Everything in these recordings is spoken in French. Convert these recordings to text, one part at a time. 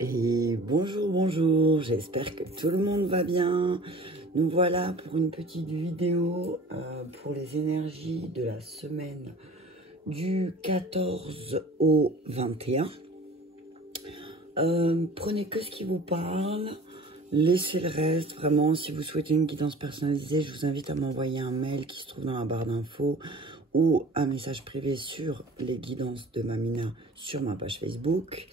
Et bonjour, bonjour, j'espère que tout le monde va bien. Nous voilà pour une petite vidéo pour les énergies de la semaine du 14 au 21. Prenez que ce qui vous parle, laissez le reste. Vraiment, si vous souhaitez une guidance personnalisée, je vous invite à m'envoyer un mail qui se trouve dans la barre d'infos ou un message privé sur les guidances de Mamina sur ma page Facebook.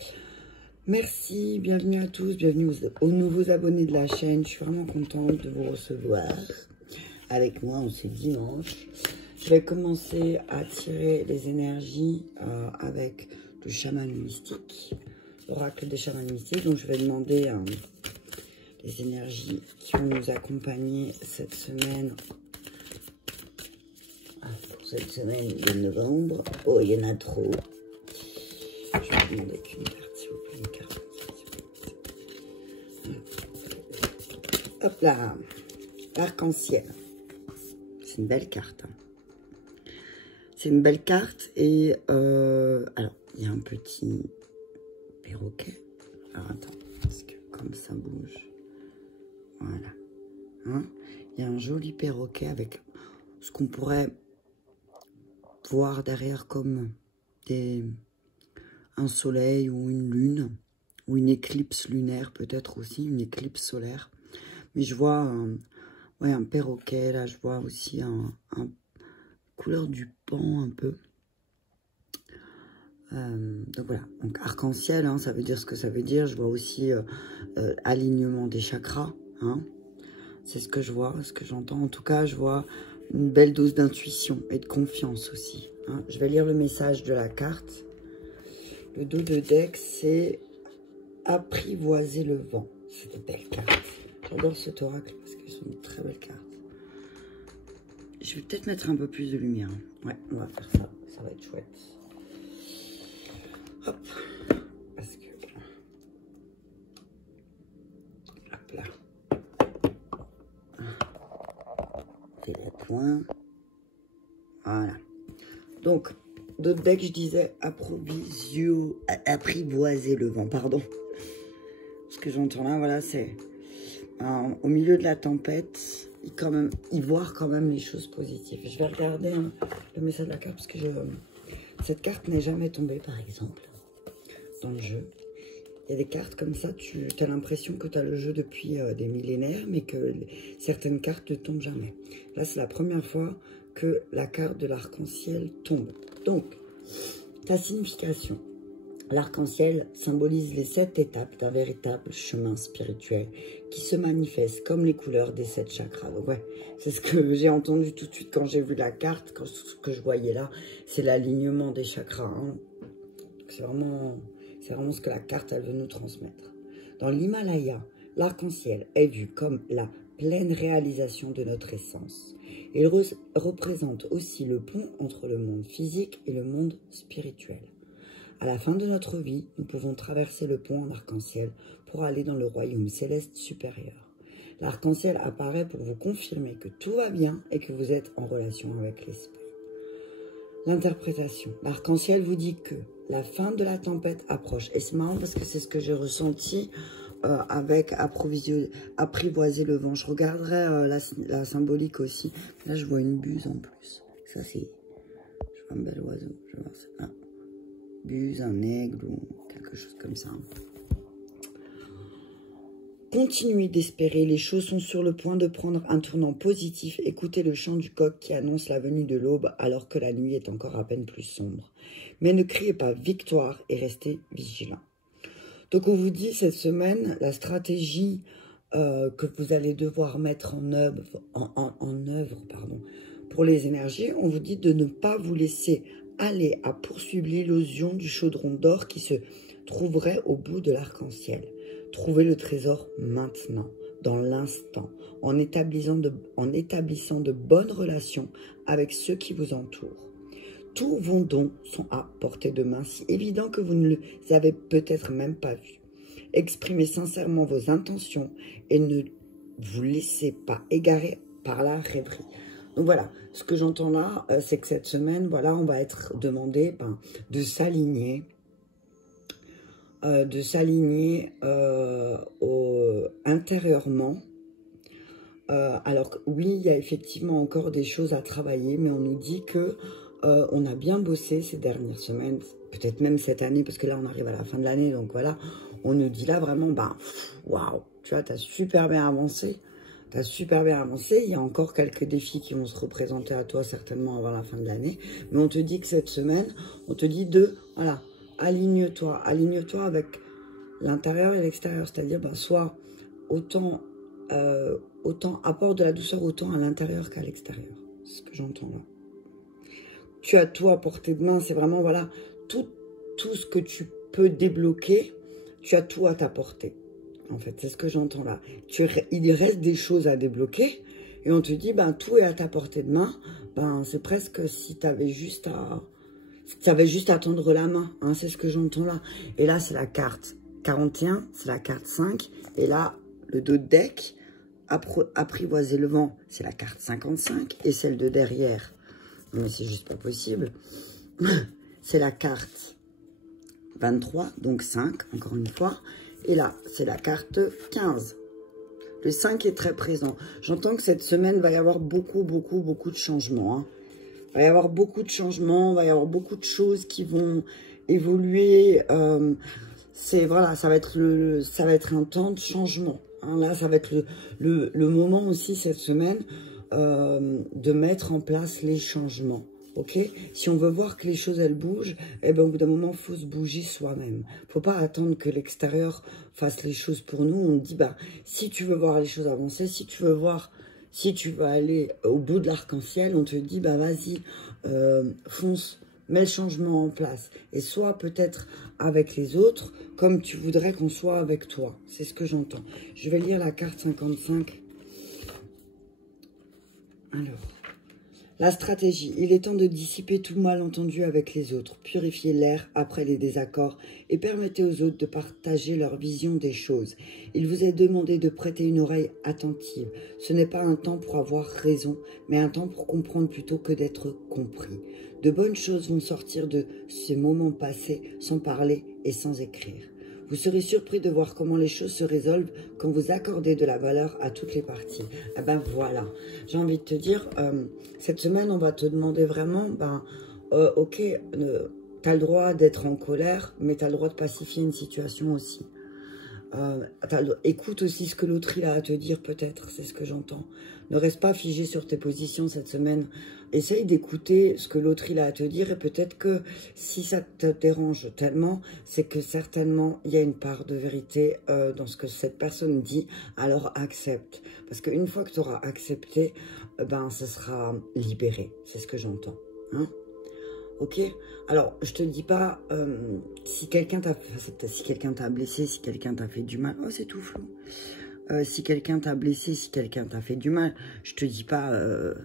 Merci, bienvenue à tous, bienvenue aux nouveaux abonnés de la chaîne. Je suis vraiment contente de vous recevoir avec moi en ce dimanche. Je vais commencer à tirer les énergies avec le chaman mystique, l'oracle des chamans mystiques. Donc je vais demander les énergies qui vont nous accompagner cette semaine. Pour cette semaine de novembre. Oh, il y en a trop. Je vais demander qu'une carte. Une carte. Hop là, l'arc-en-ciel. C'est une belle carte. C'est une belle carte et alors il y a un petit perroquet. Alors attends, parce que comme ça bouge, voilà. Hein, il y a un joli perroquet avec ce qu'on pourrait voir derrière comme un soleil ou une lune. Ou une éclipse lunaire, peut-être aussi, une éclipse solaire. Mais je vois un perroquet, là, je vois aussi un couleur du pan un peu. Donc voilà, donc arc-en-ciel, hein, ça veut dire ce que ça veut dire. Je vois aussi alignement des chakras. Hein. C'est ce que je vois, ce que j'entends. En tout cas, je vois une belle dose d'intuition et de confiance aussi. Hein. Je vais lire le message de la carte. Le dos de deck, c'est... Apprivoiser le vent. C'est une belle carte. J'adore cet oracle parce que c'est une très belle carte. Je vais peut-être mettre un peu plus de lumière. Ouais, on va faire ça. Ça va être chouette. Hop. Parce que... Hop là. C'est les points. Voilà. Donc, d'autres decks, je disais apprivoiser le vent. Pardon. Ce que j'entends là, voilà, c'est au milieu de la tempête, il voit quand même les choses positives. Je vais regarder le message de la carte parce que cette carte n'est jamais tombée, par exemple, dans le jeu. Il y a des cartes comme ça, tu as l'impression que tu as le jeu depuis des millénaires, mais que certaines cartes ne tombent jamais. Là, c'est la première fois que la carte de l'arc-en-ciel tombe. Donc, ta signification. L'arc-en-ciel symbolise les 7 étapes d'un véritable chemin spirituel qui se manifeste comme les couleurs des 7 chakras. Donc ouais, c'est ce que j'ai entendu tout de suite quand j'ai vu la carte, ce que je voyais là, c'est l'alignement des chakras. Hein. C'est vraiment ce que la carte elle veut nous transmettre. Dans l'Himalaya, l'arc-en-ciel est vu comme la pleine réalisation de notre essence. Il représente aussi le pont entre le monde physique et le monde spirituel. À la fin de notre vie, nous pouvons traverser le pont en arc-en-ciel pour aller dans le royaume céleste supérieur. L'arc-en-ciel apparaît pour vous confirmer que tout va bien et que vous êtes en relation avec l'esprit. L'interprétation. L'arc-en-ciel vous dit que la fin de la tempête approche. Et c'est marrant parce que c'est ce que j'ai ressenti avec apprivoiser le vent. Je regarderai la symbolique aussi. Là, je vois une buse en plus. Ça, c'est... Je vois un bel oiseau. Je vais voir ça. Ah. Buse, un aigle ou quelque chose comme ça. Continuez d'espérer, les choses sont sur le point de prendre un tournant positif. Écoutez le chant du coq qui annonce la venue de l'aube alors que la nuit est encore à peine plus sombre. Mais ne criez pas victoire et restez vigilants. Donc on vous dit cette semaine, la stratégie que vous allez devoir mettre en œuvre, pour les énergies, on vous dit de ne pas vous laisser aller à poursuivre l'élosion du chaudron d'or qui se trouverait au bout de l'arc-en-ciel. Trouvez le trésor maintenant, dans l'instant, en établissant de bonnes relations avec ceux qui vous entourent. Tous vos dons sont à portée de main, si évident que vous ne les avez peut-être même pas vus. Exprimez sincèrement vos intentions et ne vous laissez pas égarer par la rêverie. Donc voilà, ce que j'entends là, c'est que cette semaine, voilà, on va être demandé de s'aligner de s'aligner intérieurement. Alors oui, il y a effectivement encore des choses à travailler, mais on nous dit que on a bien bossé ces dernières semaines, peut-être même cette année, parce que là on arrive à la fin de l'année, donc voilà, on nous dit là vraiment, bah, waouh, tu vois, tu as super bien avancé. Tu as super bien avancé. Il y a encore quelques défis qui vont se représenter à toi certainement avant la fin de l'année. Mais on te dit que cette semaine, on te dit voilà, aligne-toi. Aligne-toi avec l'intérieur et l'extérieur. C'est-à-dire, ben, soit autant apporte de la douceur autant à l'intérieur qu'à l'extérieur. C'est ce que j'entends là. Tu as tout à portée de main. C'est vraiment, voilà, tout ce que tu peux débloquer, tu as tout à ta portée. En fait, c'est ce que j'entends là. Il reste des choses à débloquer et on te dit, ben, tout est à ta portée de main. Ben, c'est presque si tu avais juste à tendre la main. Hein, c'est ce que j'entends là. Et là, c'est la carte 41, c'est la carte 5. Et là, le dos de deck, apprivoiser le vent, c'est la carte 55. Et celle de derrière, mais c'est juste pas possible. C'est la carte 23, donc 5, encore une fois. Et là, c'est la carte 15. Le 5 est très présent. J'entends que cette semaine, va y avoir beaucoup de changements. Hein. Il va y avoir beaucoup de changements, il va y avoir beaucoup de choses qui vont évoluer. Voilà, ça va être un temps de changement. Hein. Là, ça va être le moment aussi, cette semaine, de mettre en place les changements. Ok, si on veut voir que les choses elles bougent, eh ben au bout d'un moment, il faut se bouger soi-même. Faut pas attendre que l'extérieur fasse les choses pour nous. On dit, bah, si tu veux voir les choses avancer, si tu veux aller au bout de l'arc-en-ciel, on te dit, bah, vas-y, fonce, mets le changement en place. Et sois peut-être avec les autres comme tu voudrais qu'on soit avec toi. C'est ce que j'entends. Je vais lire la carte 55. Alors. La stratégie. Il est temps de dissiper tout malentendu avec les autres, purifier l'air après les désaccords et permettez aux autres de partager leur vision des choses. Il vous est demandé de prêter une oreille attentive. Ce n'est pas un temps pour avoir raison, mais un temps pour comprendre plutôt que d'être compris. De bonnes choses vont sortir de ces moments passés sans parler et sans écrire. Vous serez surpris de voir comment les choses se résolvent quand vous accordez de la valeur à toutes les parties. Eh ben voilà, j'ai envie de te dire, cette semaine, on va te demander vraiment, ok, tu as le droit d'être en colère, mais tu as le droit de pacifier une situation aussi. Écoute aussi ce que l'autre il a à te dire peut-être, c'est ce que j'entends. Ne reste pas figé sur tes positions cette semaine. Essaye d'écouter ce que l'autre il a à te dire et peut-être que si ça te dérange tellement, c'est que certainement il y a une part de vérité dans ce que cette personne dit, alors accepte. Parce qu'une fois que tu auras accepté, ça sera libéré, c'est ce que j'entends. Hein? Ok, alors je te dis pas si quelqu'un t'a blessé, si quelqu'un t'a fait du mal. Oh, c'est tout flou. Si quelqu'un t'a blessé, si quelqu'un t'a fait du mal, je te dis pas,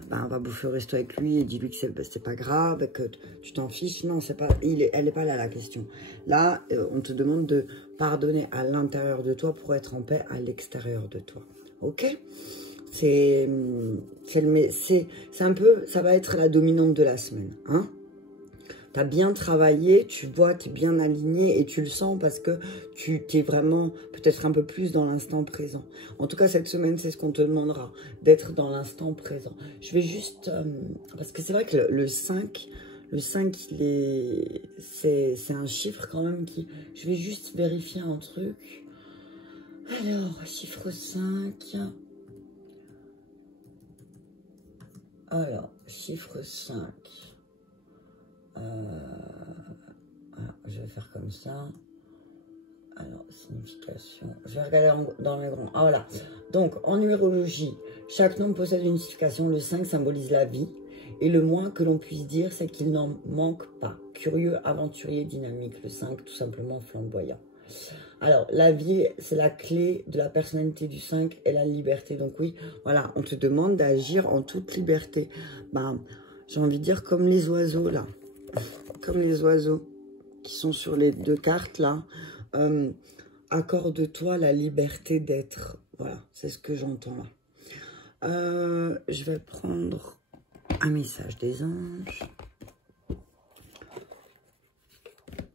va bouffer au resto avec lui et dis-lui que c'est pas grave, que tu t'en fiches. Non, c'est pas, elle est pas là la question. Là, on te demande de pardonner à l'intérieur de toi pour être en paix à l'extérieur de toi. Ok? C'est un peu, ça va être la dominante de la semaine, hein? Tu as bien travaillé, tu vois, tu es bien aligné et tu le sens parce que tu es vraiment peut-être un peu plus dans l'instant présent. En tout cas, cette semaine, c'est ce qu'on te demandera, d'être dans l'instant présent. Je vais juste... parce que c'est vrai que le 5, c'est un chiffre quand même qui... Je vais juste vérifier un truc. Alors, chiffre 5... Alors, chiffre 5... voilà, je vais faire comme ça. Alors, signification. Je vais regarder dans les grands. Ah, voilà. Donc, en numérologie, chaque nombre possède une signification. Le 5 symbolise la vie. Et le moins que l'on puisse dire, c'est qu'il n'en manque pas. Curieux, aventurier, dynamique. Le 5, tout simplement flamboyant. Alors, la vie, c'est la clé de la personnalité du 5 et la liberté. Donc oui, voilà, on te demande d'agir en toute liberté. J'ai envie de dire comme les oiseaux, là. Comme les oiseaux qui sont sur les deux cartes là, accorde-toi la liberté d'être. Voilà, c'est ce que j'entends là. Je vais prendre un message des anges.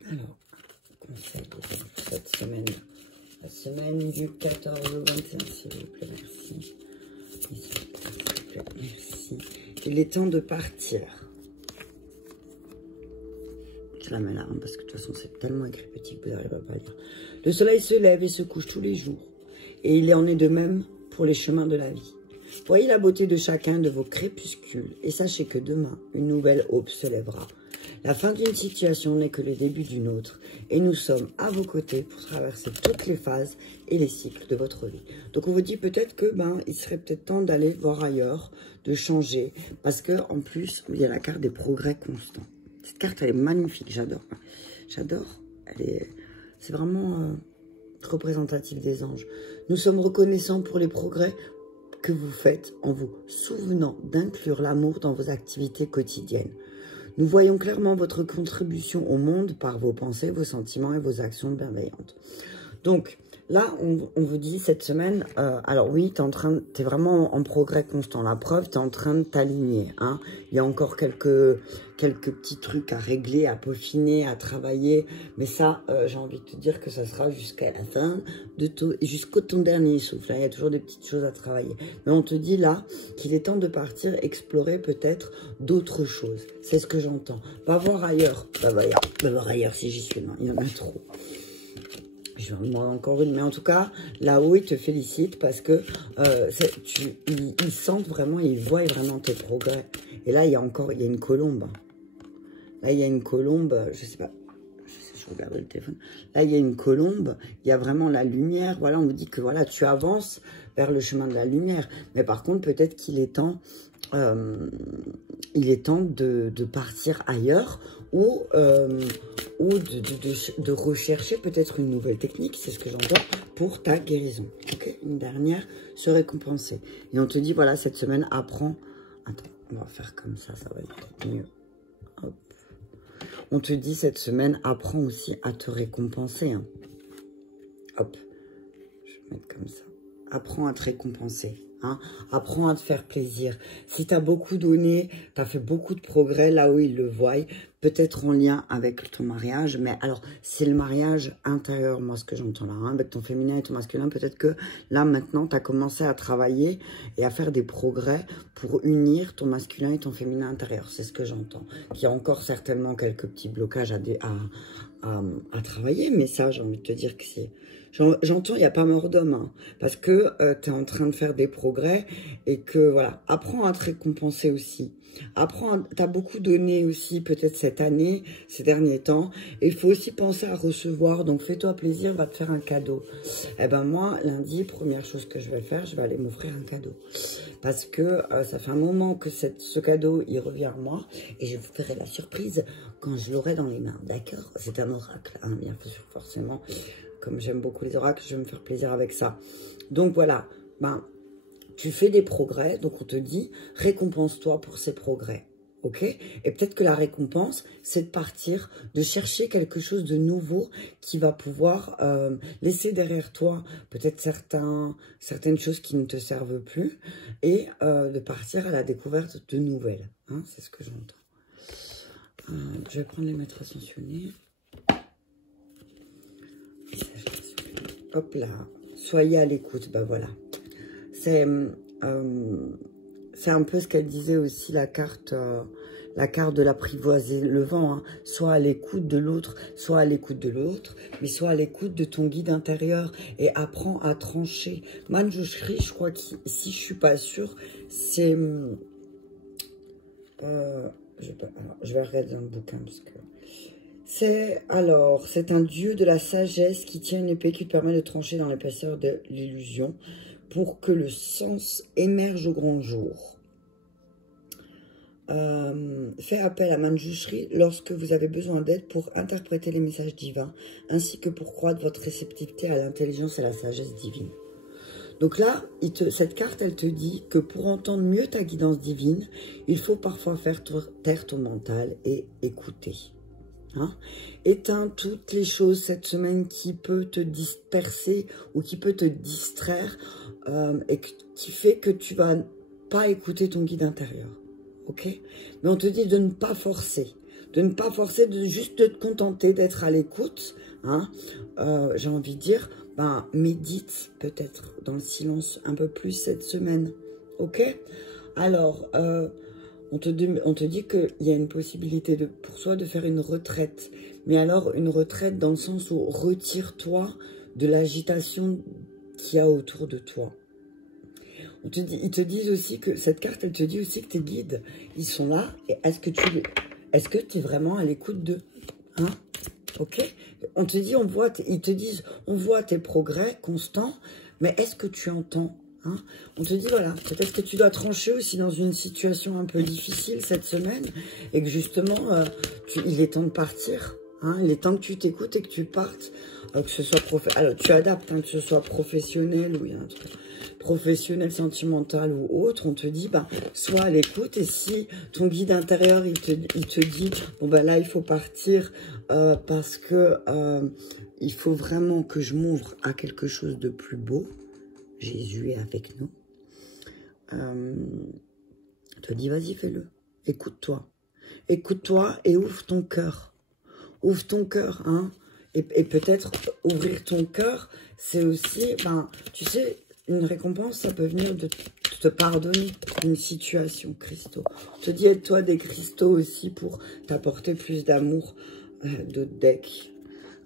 Alors, conseil des anges. cette semaine. La semaine du 14 au 21, s'il vous plaît, merci. S'il vous plaît, merci. Il est temps de partir. Je la mets là, hein, parce que de toute façon, c'est tellement écrit petit que vous n'arrivez pas à lire. Le soleil se lève et se couche tous les jours. Et il en est de même pour les chemins de la vie. Voyez la beauté de chacun de vos crépuscules et sachez que demain, une nouvelle aube se lèvera. La fin d'une situation n'est que le début d'une autre et nous sommes à vos côtés pour traverser toutes les phases et les cycles de votre vie. Donc on vous dit peut-être que il serait peut-être temps d'aller voir ailleurs, de changer parce que en plus, il y a la carte des progrès constants. Cette carte, elle est magnifique, j'adore. J'adore, c'est vraiment représentatif des anges. Nous sommes reconnaissants pour les progrès que vous faites en vous souvenant d'inclure l'amour dans vos activités quotidiennes. Nous voyons clairement votre contribution au monde par vos pensées, vos sentiments et vos actions bienveillantes. Donc, là, on vous dit cette semaine, alors oui, t'es vraiment en progrès constant. La preuve, tu es en train de t'aligner. Hein. Il y a encore quelques petits trucs à régler, à peaufiner, à travailler. Mais ça, j'ai envie de te dire que ça sera jusqu'à la fin, jusqu'au ton dernier souffle. Là, il y a toujours des petites choses à travailler. Mais on te dit là qu'il est temps de partir explorer peut-être d'autres choses. C'est ce que j'entends. Va voir ailleurs. Va voir ailleurs si j'y suis. Non, il y en a trop. Je vais en demander encore une, mais en tout cas, là-haut, ils te félicitent parce que ils sentent vraiment, ils voient vraiment tes progrès. Et là, il y a une colombe. Là, il y a une colombe, je sais pas, je regarde le téléphone. Là, il y a une colombe, il y a vraiment la lumière. Voilà, on vous dit que voilà, tu avances vers le chemin de la lumière. Mais par contre, peut-être qu'il est temps... il est temps de partir ailleurs ou de rechercher peut-être une nouvelle technique, c'est ce que j'entends, pour ta guérison. Ok, une dernière, se récompenser. Et on te dit, voilà, cette semaine, apprends. Attends, on va faire comme ça va être mieux. Hop. On te dit, cette semaine, apprends aussi à te récompenser. Hein. Hop, je vais mettre comme ça. Apprends à te récompenser. Hein. Apprends à te faire plaisir. Si tu as beaucoup donné, tu as fait beaucoup de progrès là où ils le voient, peut-être en lien avec ton mariage, mais alors c'est le mariage intérieur, moi ce que j'entends là, hein, avec ton féminin et ton masculin, peut-être que là maintenant tu as commencé à travailler et à faire des progrès pour unir ton masculin et ton féminin intérieur, c'est ce que j'entends. Qu'il y a encore certainement quelques petits blocages à travailler, mais ça j'ai envie de te dire que c'est... J'entends, il n'y a pas mort d'homme, hein, parce que tu es en train de faire des progrès et que, voilà, apprends à te récompenser aussi. Tu as beaucoup donné aussi, peut-être cette année, ces derniers temps, et il faut aussi penser à recevoir, donc fais-toi plaisir, va te faire un cadeau. Eh ben moi, lundi, première chose que je vais faire, je vais aller m'offrir un cadeau. Parce que ça fait un moment que ce cadeau, il revient à moi, et je vous ferai la surprise quand je l'aurai dans les mains, d'accord? C'est un oracle, hein, bien sûr, forcément. Comme j'aime beaucoup les oracles, je vais me faire plaisir avec ça. Donc voilà, tu fais des progrès, donc on te dit, récompense-toi pour ces progrès, ok? Et peut-être que la récompense, c'est de partir, de chercher quelque chose de nouveau qui va pouvoir laisser derrière toi peut-être certaines choses qui ne te servent plus et de partir à la découverte de nouvelles. Hein, c'est ce que j'entends. Je vais prendre les maîtres ascensionnés. Hop là, soyez à l'écoute, ben voilà. C'est un peu ce qu'elle disait aussi, la carte de l'apprivoiser le vent. Hein. Soit à l'écoute de l'autre, soit à l'écoute de l'autre, mais soit à l'écoute de ton guide intérieur et apprends à trancher. Manjushri, je crois que si je suis pas sûre, c'est... je vais regarder dans le bouquin parce que... C'est un dieu de la sagesse qui tient une épée qui te permet de trancher dans l'épaisseur de l'illusion pour que le sens émerge au grand jour. Fais appel à Manjushri lorsque vous avez besoin d'aide pour interpréter les messages divins ainsi que pour croître votre réceptivité à l'intelligence et à la sagesse divine. Donc là, cette carte, elle te dit que pour entendre mieux ta guidance divine, il faut parfois faire taire ton mental et écouter. Hein? Éteins toutes les choses cette semaine qui peut te disperser ou qui peut te distraire et qui fait que tu vas pas écouter ton guide intérieur. Ok? Mais on te dit de ne pas forcer. De ne pas forcer, de juste te contenter d'être à l'écoute. hein, j'ai envie de dire, ben, médite peut-être dans le silence un peu plus cette semaine, ok? Alors, on te dit qu'il y a une possibilité pour toi de faire une retraite. Mais alors, une retraite dans le sens où retire-toi de l'agitation qu'il y a autour de toi. Ils te disent aussi que, cette carte, elle te dit aussi que tes guides, ils sont là. Et est-ce que tu es vraiment à l'écoute d'eux? Hein? Ok? On te dit, ils te disent, on voit tes progrès constants, mais est-ce que tu entends? Hein? On te dit, voilà, peut-être que tu dois trancher aussi dans une situation un peu difficile cette semaine et que justement, il est temps de partir. Hein? Il est temps que tu t'écoutes et que tu partes, que ce soit alors, tu adaptes, hein, que ce soit professionnel ou il y a un truc professionnel, sentimental ou autre. On te dit, bah, sois à l'écoute et si ton guide intérieur, il te dit, bon, bah là, il faut partir parce que il faut vraiment que je m'ouvre à quelque chose de plus beau. Jésus est avec nous. Te dis, vas-y, fais-le. Écoute-toi. Écoute-toi et ouvre ton cœur. Ouvre ton cœur, hein. Et peut-être ouvrir ton cœur, c'est aussi, ben, tu sais, une récompense, ça peut venir de te pardonner une situation, cristaux. On te dit, aide-toi des cristaux aussi pour t'apporter plus d'amour. D'autres decks.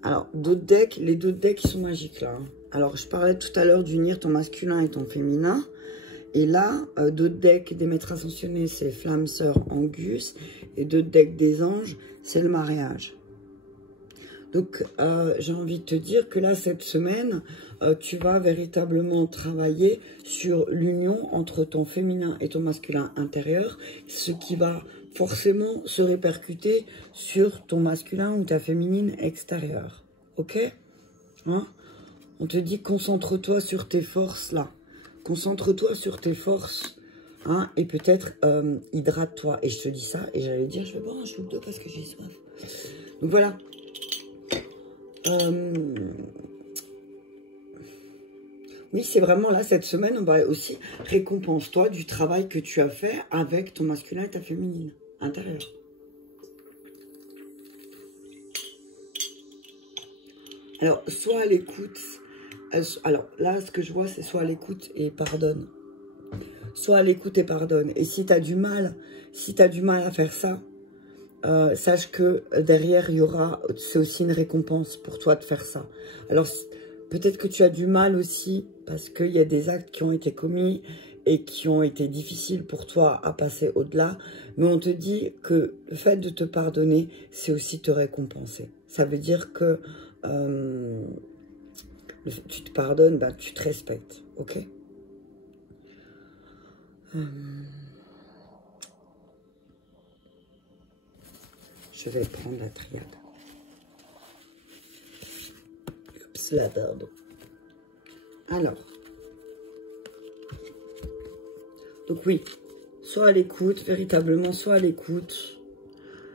Alors, les d'autres decks, ils sont magiques, là, hein. Alors, je parlais tout à l'heure d'unir ton masculin et ton féminin. Et là, d'autres decks des maîtres ascensionnés, c'est Flamme Sœur Angus. Et d'autres decks des anges, c'est le mariage. Donc, j'ai envie de te dire que là, cette semaine, tu vas véritablement travailler sur l'union entre ton féminin et ton masculin intérieur, ce qui va forcément se répercuter sur ton masculin ou ta féminine extérieure. Ok? Hein? On te dit, concentre-toi sur tes forces, là. Concentre-toi sur tes forces, hein, et peut-être hydrate-toi. Et je te dis ça, et j'allais dire, je vais boire un choupe d'eau parce que j'ai soif. Donc voilà. Oui, c'est vraiment là, cette semaine, on va aussi récompense-toi du travail que tu as fait avec ton masculin et ta féminine intérieure. Alors, sois à l'écoute. Alors, là, ce que je vois, c'est sois à l'écoute et pardonne. Sois à l'écoute et pardonne. Et si tu as du mal, à faire ça, sache que derrière, c'est aussi une récompense pour toi de faire ça. Alors, peut-être que tu as du mal aussi, parce qu'il y a des actes qui ont été commis et qui ont été difficiles pour toi à passer au-delà. Mais on te dit que le fait de te pardonner, c'est aussi te récompenser. Ça veut dire que tu te pardonnes, ben, tu te respectes, ok? Je vais prendre la triade. Oups, là, pardon. Alors. Donc oui, sois à l'écoute, véritablement, sois à l'écoute.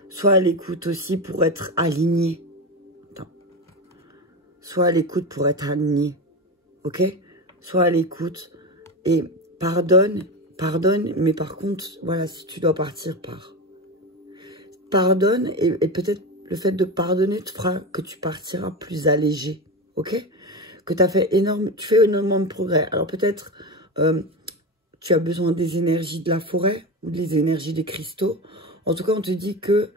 Sois à l'écoute aussi pour être aligné. Attends. Sois à l'écoute pour être aligné. Ok? Sois à l'écoute et pardonne, mais par contre, voilà, si tu dois partir, pars. Pardonne et peut-être le fait de pardonner te fera que tu partiras plus allégé, ok? Que tu fais énormément de progrès. Alors peut-être tu as besoin des énergies de la forêt ou des énergies des cristaux. En tout cas, on te dit que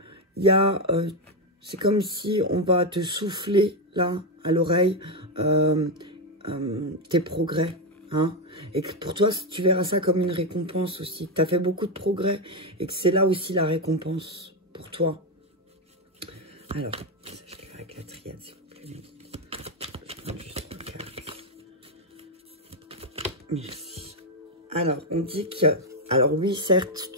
c'est comme si on va te souffler là à l'oreille tes progrès. Hein, et que pour toi, tu verras ça comme une récompense aussi. Tu as fait beaucoup de progrès et que c'est là aussi la récompense pour toi. Alors, je vais faire avec la triade, s'il vous plaît. Juste 3 cartes. Merci. Alors, on dit que... Alors oui, certes,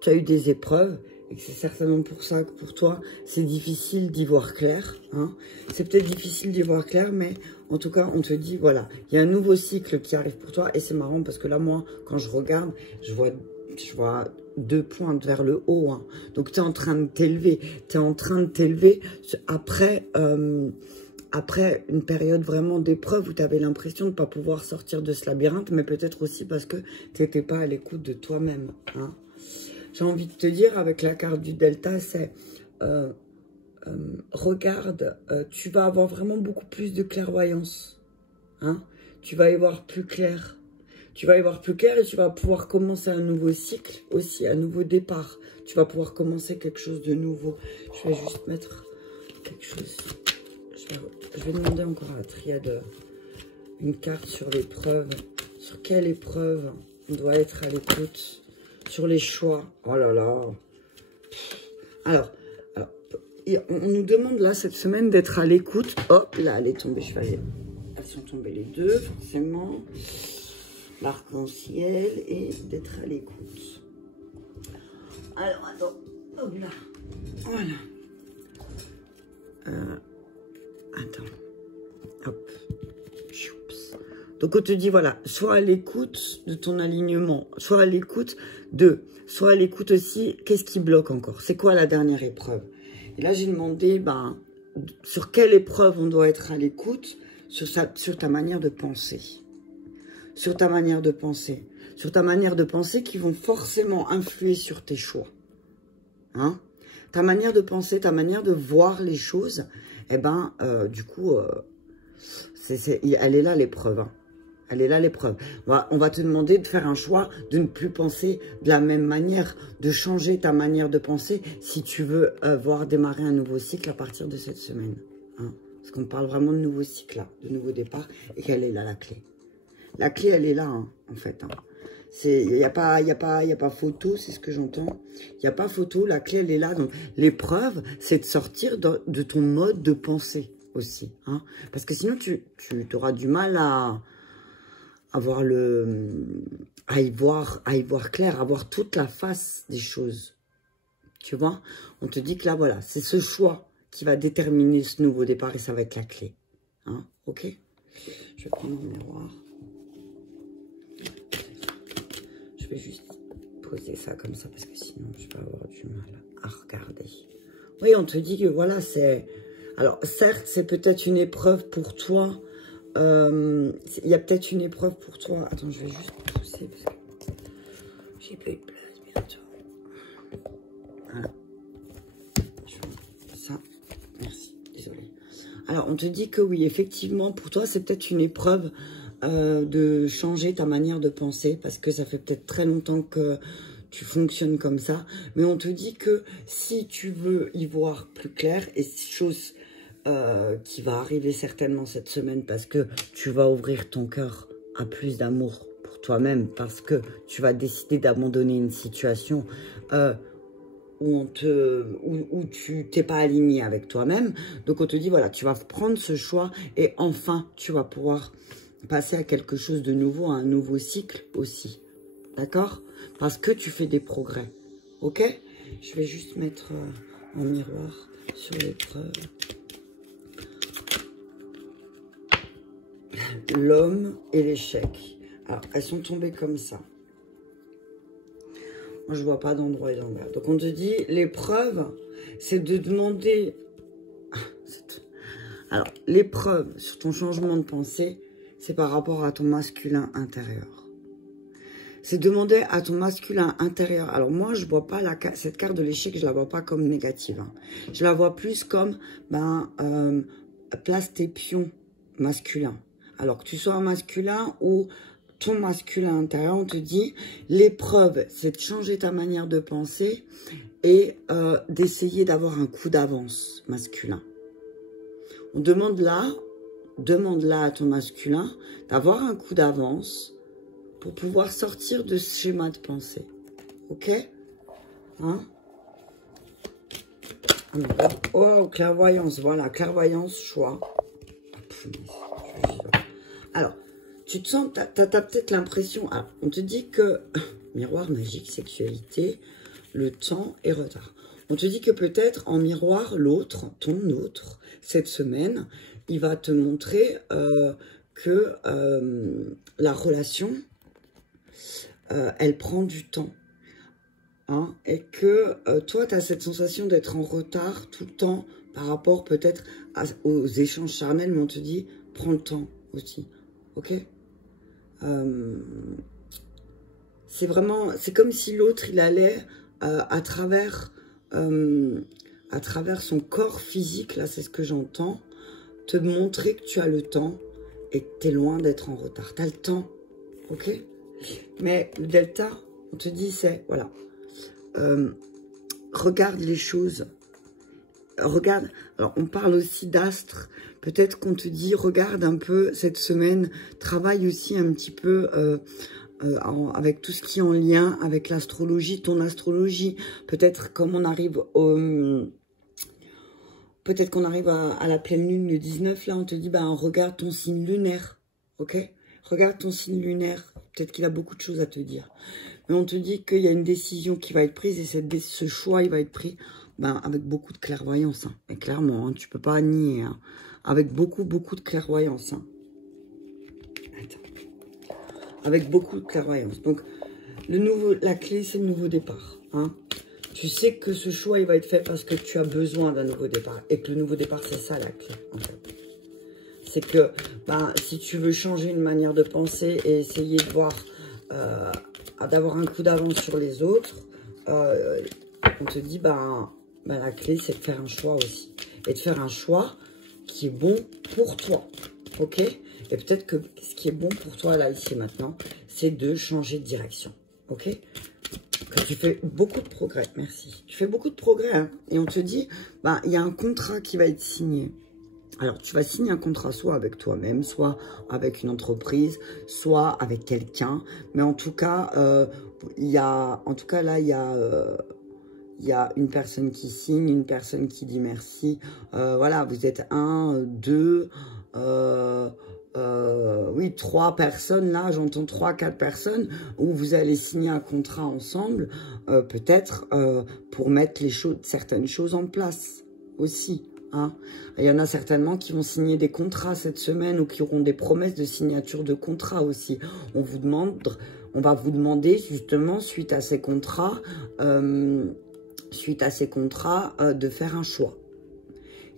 tu as eu des épreuves et que c'est certainement pour ça que pour toi, c'est difficile d'y voir clair. Hein. C'est peut-être difficile d'y voir clair, mais en tout cas, on te dit, voilà, il y a un nouveau cycle qui arrive pour toi. Et c'est marrant parce que là, moi, quand je regarde, je vois 2 pointes vers le haut. Hein. Donc, tu es en train de t'élever. Tu es en train de t'élever après une période vraiment d'épreuve où tu avais l'impression de ne pas pouvoir sortir de ce labyrinthe, mais peut-être aussi parce que tu n'étais pas à l'écoute de toi-même. Hein. J'ai envie de te dire, avec la carte du Delta, c'est regarde, tu vas avoir vraiment beaucoup plus de clairvoyance. Hein? Tu vas y voir plus clair. Tu vas y voir plus clair et tu vas pouvoir commencer un nouveau cycle aussi, un nouveau départ. Tu vas pouvoir commencer quelque chose de nouveau. Je vais juste mettre quelque chose. Je vais demander encore à la triade une carte sur l'épreuve. Sur quelle épreuve on doit être à l'écoute? Sur les choix. Oh là là. Alors, on nous demande là cette semaine d'être à l'écoute. Hop, là, elle est tombée. Elles sont tombées les deux, forcément. L'arc-en-ciel et d'être à l'écoute. Alors, attends. Hop là. Voilà. Attends. Hop. Choups. Donc, on te dit, voilà, sois à l'écoute de ton alignement. Sois à l'écoute aussi, qu'est-ce qui bloque encore? C'est quoi la dernière épreuve? Et là, j'ai demandé, sur quelle épreuve on doit être à l'écoute? Sur ta manière de penser. Sur ta manière de penser. Sur ta manière de penser qui vont forcément influer sur tes choix. Hein? Ta manière de penser, ta manière de voir les choses, du coup, elle est là l'épreuve. Hein. Elle est là l'épreuve. On va te demander de faire un choix, de ne plus penser de la même manière, de changer ta manière de penser si tu veux voir démarrer un nouveau cycle à partir de cette semaine. Hein? Parce qu'on parle vraiment de nouveau cycle, là, de nouveau départ, et qu'elle est là, la clé. La clé, elle est là, hein, en fait. Il n'y a pas photo, c'est ce que j'entends. Il n'y a pas photo, la clé, elle est là. Donc, l'épreuve, c'est de sortir de ton mode de pensée aussi. Hein, parce que sinon, tu auras du mal à y voir clair, à voir toute la face des choses. Tu vois? On te dit que là, voilà, c'est ce choix qui va déterminer ce nouveau départ et ça va être la clé. Hein? Ok? Je vais prendre mon miroir. Je vais juste poser ça comme ça parce que sinon je vais avoir du mal à regarder. Oui, on te dit que voilà, c'est... Alors, certes, c'est peut-être une épreuve pour toi. Il y a peut-être une épreuve pour toi. Attends, je vais juste pousser parce que j'ai plus de place bientôt. Voilà. Je fais ça. Merci. Désolée. Alors, on te dit que oui, effectivement, pour toi, c'est peut-être une épreuve de changer ta manière de penser parce que ça fait peut-être très longtemps que tu fonctionnes comme ça. Mais on te dit que si tu veux y voir plus clair, et chose qui va arriver certainement cette semaine parce que tu vas ouvrir ton cœur à plus d'amour pour toi-même parce que tu vas décider d'abandonner une situation où tu t'es pas aligné avec toi-même. Donc on te dit, voilà, tu vas prendre ce choix et enfin, tu vas pouvoir passer à quelque chose de nouveau, à un nouveau cycle aussi. D'accord? Parce que tu fais des progrès. Ok? Je vais juste mettre un miroir sur l'épreuve. L'homme et l'échec. Alors, elles sont tombées comme ça. Moi, je vois pas d'endroit et d'envers. Donc, on te dit, l'épreuve, c'est de demander... Alors, l'épreuve sur ton changement de pensée, c'est par rapport à ton masculin intérieur. C'est demander à ton masculin intérieur. Alors, moi, je vois pas cette carte de l'échec, je la vois pas comme négative. Hein. Je la vois plus comme, place tes pions masculins. Alors, que tu sois un masculin ou ton masculin intérieur, on te dit, l'épreuve, c'est de changer ta manière de penser et d'essayer d'avoir un coup d'avance masculin. On demande là à ton masculin d'avoir un coup d'avance pour pouvoir sortir de ce schéma de pensée. Ok? Hein? Oh, clairvoyance, voilà, clairvoyance, choix. Alors, tu te sens, t'as peut-être l'impression, on te dit que, miroir magique, sexualité, le temps et retard. On te dit que peut-être en miroir, l'autre, ton autre, cette semaine, il va te montrer que la relation, elle prend du temps. Hein, et que toi, tu as cette sensation d'être en retard tout le temps par rapport peut-être aux échanges charnels, mais on te dit, prends le temps aussi. Ok? C'est vraiment, c'est comme si l'autre, il allait à travers à travers son corps physique, là c'est ce que j'entends, te montrer que tu as le temps et que tu es loin d'être en retard. Tu as le temps, ok? Mais le delta, on te dit c'est, voilà, regarde les choses, regarde, alors on parle aussi d'astres, peut-être qu'on te dit regarde un peu cette semaine, travaille aussi un petit peu avec tout ce qui est en lien avec l'astrologie, ton astrologie, peut-être comme on arrive au... Peut-être qu'on arrive à la pleine lune le 19, là, on te dit, ben, regarde ton signe lunaire, ok? Regarde ton signe lunaire, peut-être qu'il a beaucoup de choses à te dire. Mais on te dit qu'il y a une décision qui va être prise et ce choix, il va être pris ben, avec beaucoup de clairvoyance. Hein. Et clairement, hein, tu peux pas nier, hein, avec beaucoup de clairvoyance. Hein. Attends. Avec beaucoup de clairvoyance. Donc, la clé, c'est le nouveau départ, hein. Tu sais que ce choix, il va être fait parce que tu as besoin d'un nouveau départ. Et que le nouveau départ, c'est ça la clé, en fait. C'est que, ben, si tu veux changer une manière de penser et essayer de voir, d'avoir un coup d'avance sur les autres, on te dit, ben, la clé, c'est de faire un choix aussi. Et de faire un choix qui est bon pour toi, ok? Et peut-être que ce qui est bon pour toi, là, ici, maintenant, c'est de changer de direction, ok? Tu fais beaucoup de progrès, merci. Tu fais beaucoup de progrès, hein, et on te dit, bah, il y a un contrat qui va être signé. Alors, tu vas signer un contrat soit avec toi-même, soit avec une entreprise, soit avec quelqu'un. Mais en tout cas, là, il y a une personne qui signe, une personne qui dit merci. Voilà, vous êtes 1, 2... oui, 3 personnes, là, j'entends 3, 4 personnes où vous allez signer un contrat ensemble, peut-être pour mettre certaines choses en place aussi. Hein. Il y en a certainement qui vont signer des contrats cette semaine ou qui auront des promesses de signature de contrats aussi. On va vous demander justement, suite à ces contrats, de faire un choix.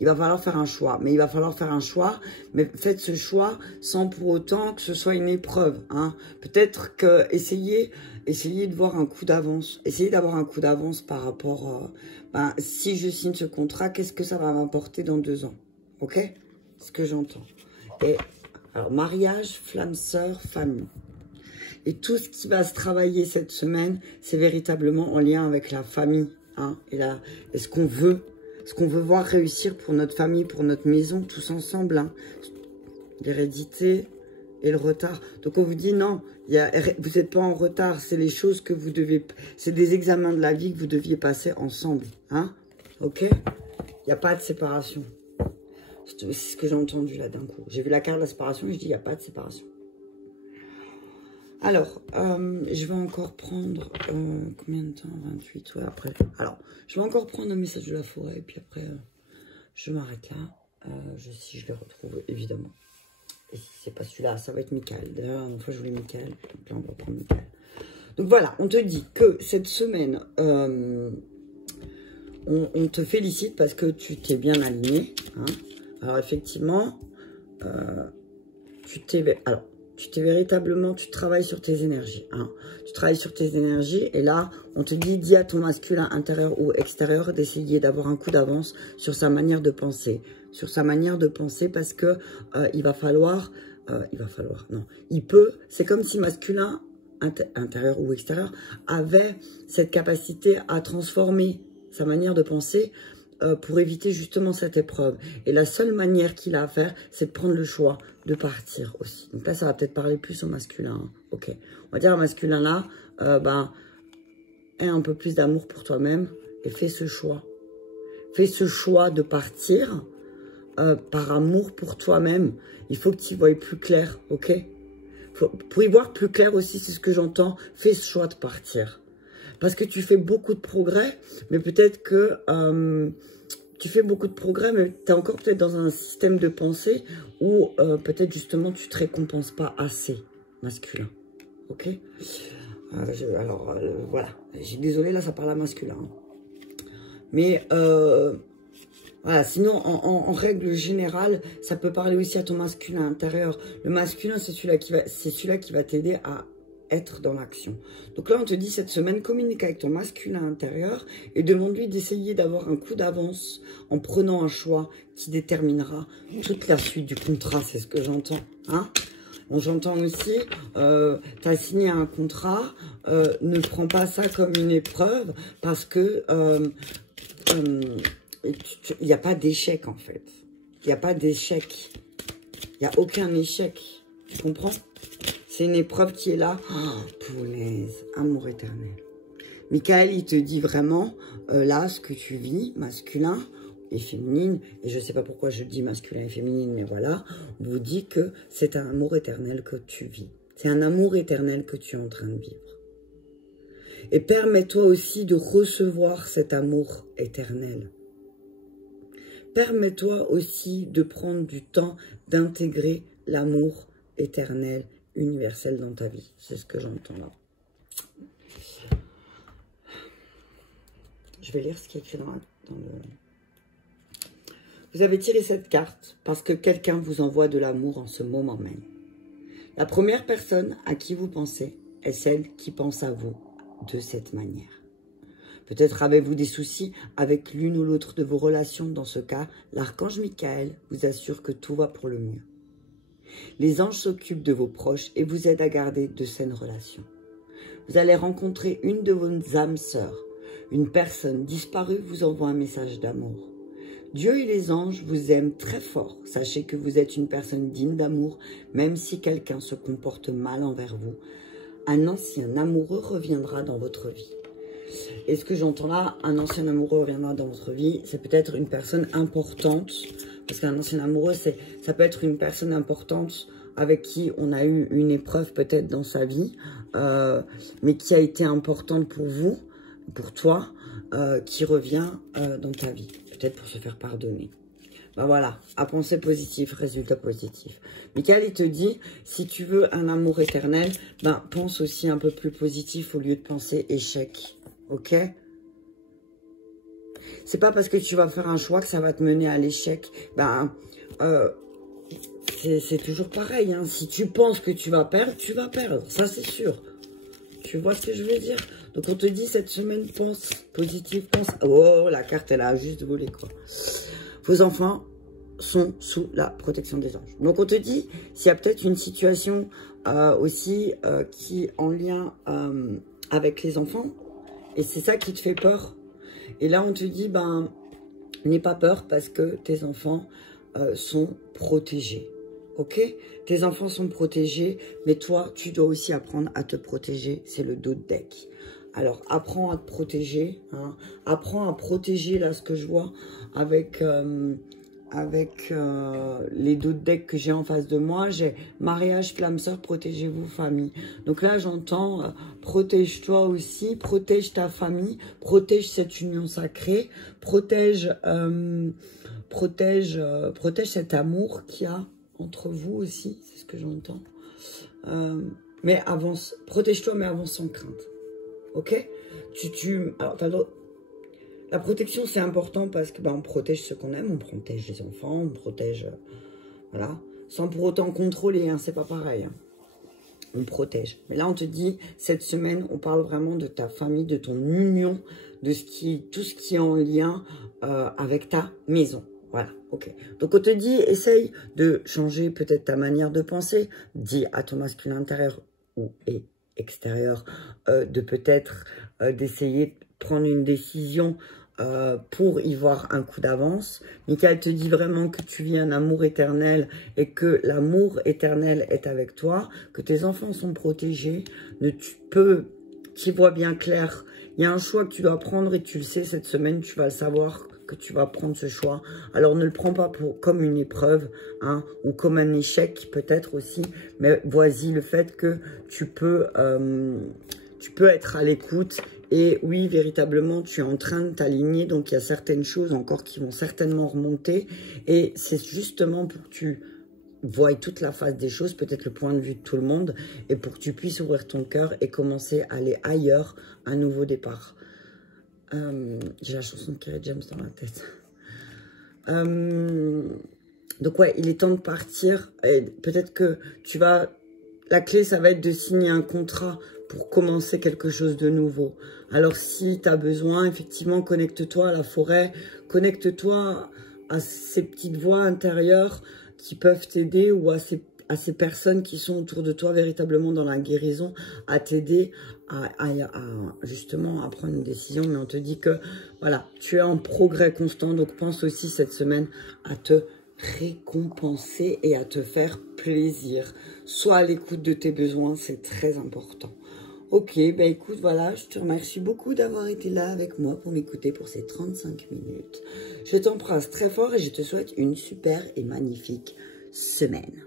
Il va falloir faire un choix, mais il va falloir faire un choix, mais faites ce choix sans pour autant que ce soit une épreuve. Hein. Peut-être que essayez de voir un coup d'avance, essayez d'avoir un coup d'avance par rapport, si je signe ce contrat, qu'est-ce que ça va m'apporter dans 2 ans, ok? C'est ce que j'entends. Et alors mariage, flamme sœur, famille. Et tout ce qui va se travailler cette semaine, c'est véritablement en lien avec la famille, hein, et ce qu'on veut. Ce qu'on veut voir réussir pour notre famille, pour notre maison, tous ensemble. Hein. L'hérédité et le retard. Donc on vous dit non, vous n'êtes pas en retard. C'est les choses que vous devez... C'est des examens de la vie que vous deviez passer ensemble. Hein, ok? Il n'y a pas de séparation. C'est ce que j'ai entendu là d'un coup. J'ai vu la carte de la séparation et je dis il n'y a pas de séparation. Alors, je vais encore prendre... combien de temps? 28, ouais, après. Alors, je vais encore prendre un message de la forêt, et puis après, je m'arrête là. Si je le retrouve, évidemment. Et si c'est pas celui-là, ça va être Michael. D'ailleurs, une fois, je voulais Michael. Donc là, on va prendre Michael. Donc voilà, on te dit que cette semaine, on te félicite parce que tu t'es bien aligné. Hein. Alors, effectivement, tu travailles sur tes énergies. Hein. Tu travailles sur tes énergies et là, on te dit, dis à ton masculin intérieur ou extérieur d'essayer d'avoir un coup d'avance sur sa manière de penser. Sur sa manière de penser parce que c'est comme si masculin intérieur ou extérieur avait cette capacité à transformer sa manière de penser pour éviter justement cette épreuve. Et la seule manière qu'il a à faire, c'est de prendre le choix de partir aussi. Donc là, ça va peut-être parler plus au masculin. Hein. Ok. On va dire au masculin là, aie un peu plus d'amour pour toi-même et fais ce choix. Fais ce choix de partir par amour pour toi-même. Il faut que tu y voies plus clair, ok? Pour y voir plus clair aussi, c'est ce que j'entends, fais ce choix de partir. Parce que tu fais beaucoup de progrès, mais peut-être que tu fais beaucoup de progrès, mais tu es encore peut-être dans un système de pensée où peut-être justement tu ne te récompenses pas assez, masculin. Ok? Voilà. Désolée, là ça parle à masculin. Hein. Mais voilà, sinon en règle générale, ça peut parler aussi à ton masculin intérieur. Le masculin, c'est celui-là qui va t'aider à être dans l'action. Donc là, on te dit cette semaine, communique avec ton masculin intérieur et demande-lui d'essayer d'avoir un coup d'avance en prenant un choix qui déterminera toute la suite du contrat. C'est ce que j'entends. Hein? Bon, j'entends aussi, tu as signé un contrat, ne prends pas ça comme une épreuve parce que il n'y a pas d'échec en fait. Il n'y a pas d'échec. Il n'y a aucun échec. Tu comprends? C'est une épreuve qui est là. Oh, punaise, amour éternel. Michael, il te dit vraiment, là, ce que tu vis, masculin et féminine, et je ne sais pas pourquoi je dis masculin et féminine, mais voilà, on vous dit que c'est un amour éternel que tu vis. C'est un amour éternel que tu es en train de vivre. Et permets-toi aussi de recevoir cet amour éternel. Permets-toi aussi de prendre du temps d'intégrer l'amour éternel, universel dans ta vie. C'est ce que j'entends là. Je vais lire ce qui est écrit dans le... Vous avez tiré cette carte parce que quelqu'un vous envoie de l'amour en ce moment même. La première personne à qui vous pensez est celle qui pense à vous de cette manière. Peut-être avez-vous des soucis avec l'une ou l'autre de vos relations. Dans ce cas, l'archange Michael vous assure que tout va pour le mieux. Les anges s'occupent de vos proches et vous aident à garder de saines relations. Vous allez rencontrer une de vos âmes sœurs. Une personne disparue vous envoie un message d'amour. Dieu et les anges vous aiment très fort. Sachez que vous êtes une personne digne d'amour, même si quelqu'un se comporte mal envers vous. Un ancien amoureux reviendra dans votre vie. Et ce que j'entends là, un ancien amoureux reviendra dans votre vie, c'est peut-être une personne importante. Parce qu'un ancien amoureux, ça peut être une personne importante avec qui on a eu une épreuve peut-être dans sa vie, mais qui a été importante pour vous, pour toi, qui revient dans ta vie. Peut-être pour se faire pardonner. Ben voilà, à penser positif, résultat positif. Michael, il te dit, si tu veux un amour éternel, ben pense aussi un peu plus positif au lieu de penser échec. Ok? C'est pas parce que tu vas faire un choix que ça va te mener à l'échec. Ben, c'est toujours pareil. Hein. Si tu penses que tu vas perdre, tu vas perdre. Ça, c'est sûr. Tu vois ce que je veux dire? Donc, on te dit, cette semaine, pense positif, pense... Oh, la carte, elle a juste volé, quoi. Vos enfants sont sous la protection des anges. Donc, on te dit, s'il y a peut-être une situation aussi qui est en lien avec les enfants, et c'est ça qui te fait peur. Et là, on te dit, ben, n'aie pas peur parce que tes enfants sont protégés. Ok? Tes enfants sont protégés, mais toi, tu dois aussi apprendre à te protéger. C'est le dos de deck. Alors, apprends à te protéger. Hein. Apprends à protéger, là, ce que je vois avec les dos de deck que j'ai en face de moi. J'ai mariage, flamme sœur, protégez-vous, famille. Donc là, j'entends protège-toi aussi, protège ta famille, protège cette union sacrée, protège cet amour qu'il y a entre vous aussi. C'est ce que j'entends. Mais avance, protège-toi, mais avance sans crainte. Ok? Alors, la protection, c'est important parce que on protège ceux qu'on aime, on protège les enfants, on protège... voilà. Sans pour autant contrôler, hein, c'est pas pareil. Hein. On protège. Mais là, on te dit, cette semaine, on parle vraiment de ta famille, de ton union, de tout ce qui est en lien avec ta maison. Voilà, ok. Donc, on te dit, essaye de changer peut-être ta manière de penser. Dis à ton masculin intérieur ou extérieur de peut-être d'essayer de prendre une décision pour y voir un coup d'avance. Michael te dit vraiment que tu vis un amour éternel et que l'amour éternel est avec toi, que tes enfants sont protégés, tu vois bien clair. Il y a un choix que tu dois prendre et tu le sais cette semaine, tu vas le savoir que tu vas prendre ce choix. Alors ne le prends pas comme une épreuve hein, ou comme un échec peut-être aussi, mais voici le fait que tu peux être à l'écoute. Et oui, véritablement, tu es en train de t'aligner. Donc, il y a certaines choses encore qui vont certainement remonter. Et c'est justement pour que tu voies toute la face des choses, peut-être le point de vue de tout le monde, et pour que tu puisses ouvrir ton cœur et commencer à aller ailleurs, un nouveau départ. J'ai la chanson de Kerry James dans la tête. Donc, ouais, il est temps de partir. Et peut-être que tu vas La clé, ça va être de signer un contrat pour commencer quelque chose de nouveau. Alors, si tu as besoin, effectivement, connecte-toi à la forêt, connecte-toi à ces petites voix intérieures qui peuvent t'aider ou à ces personnes qui sont autour de toi véritablement dans la guérison, à t'aider à justement à prendre une décision. Mais on te dit que, voilà, tu es en progrès constant. Donc, pense aussi cette semaine à te récompenser et à te faire plaisir. Sois à l'écoute de tes besoins, c'est très important. Ok, ben écoute, voilà, je te remercie beaucoup d'avoir été là avec moi pour m'écouter pour ces 35 minutes. Je t'embrasse très fort et je te souhaite une super et magnifique semaine.